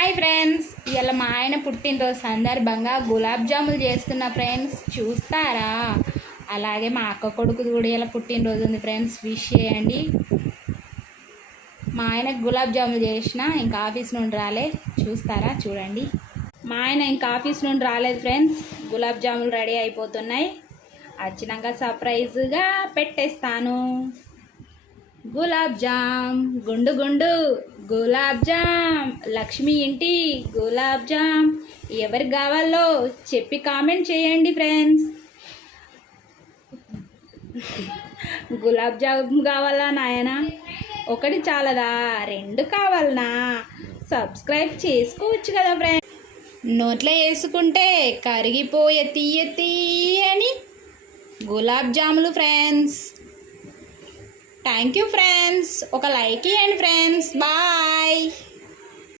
Hi friends. ఇవాళ మా ఆయన పుట్టినరోజు సందర్భంగా గులాబ్ జాములు చేస్తున్న ఫ్రెండ్స్ చూస్తారా? అలాగే మా అక్క కొడుకుది కూడా ఇలా పుట్టినరోజు ఉంది ఫ్రెండ్స్ విష్ చేయండి. మా ఆయనకు గులాబ్ జాములు చేసిన ఇంకా ఆఫీస్ నుండి రాలే. చూస్తారా? చూడండి. మా ఆయన ఇంకా ఆఫీస్ నుండి రాలేదు ఫ్రెండ్స్. గులాబ్ జాములు రెడీ అయిపోతున్నాయి. వచ్చినాక సర్ప్రైజ్గా పెట్టేస్తాను. గులాబ్ జామ్. గుండు గుండు గులాబ్ జామ్. లక్ష్మి ఇంటి గులాబ్ జామ్. ఎవరికి కావాలో చెప్పి కామెంట్ చేయండి ఫ్రెండ్స్. గులాబ్ జామ్ కావాలా నాయన? ఒకటి చాలదా? రెండు కావాలనా? సబ్స్క్రైబ్ చేసుకోవచ్చు కదా ఫ్రెండ్స్ నోట్లో వేసుకుంటే కరిగిపోయే తీయ తీయని గులాబ్ జాములు friends. థ్యాంక్ యూ ఫ్రెండ్స్ ఒక లైక్ ఇవ్వండి ఫ్రెండ్స్ బాయ్